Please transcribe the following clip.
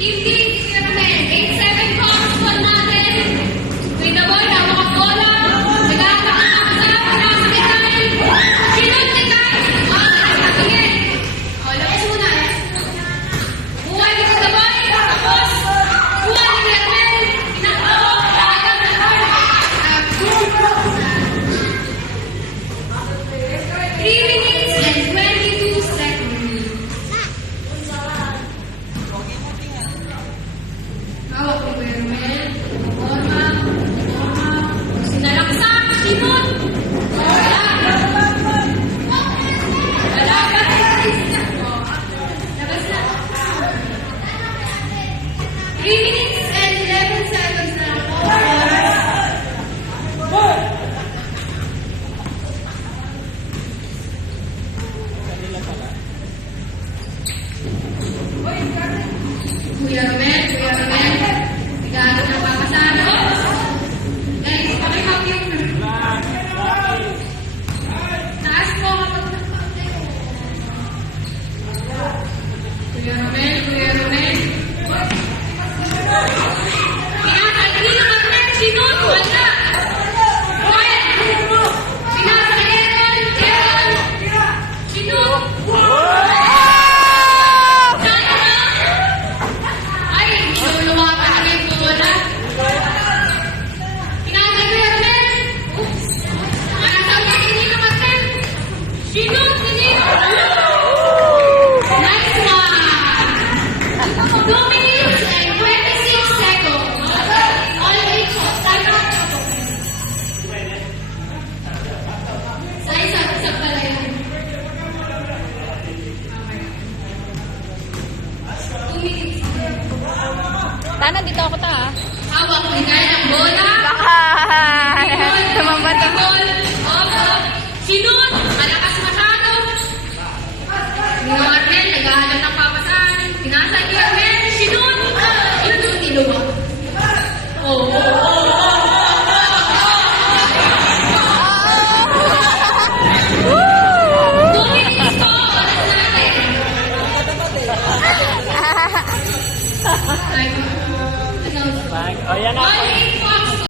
evening, gentlemen, We are men Tana, dito ako ta. Hawak ni Kaya ng bola. Baka. Tumamba to. Opo. Sinun. Malakas masyado. Ni Arnel, naghahanap ng papasahan. Pinasa ni Arnel. Sinun. Ito, tinuwa. Ayan na.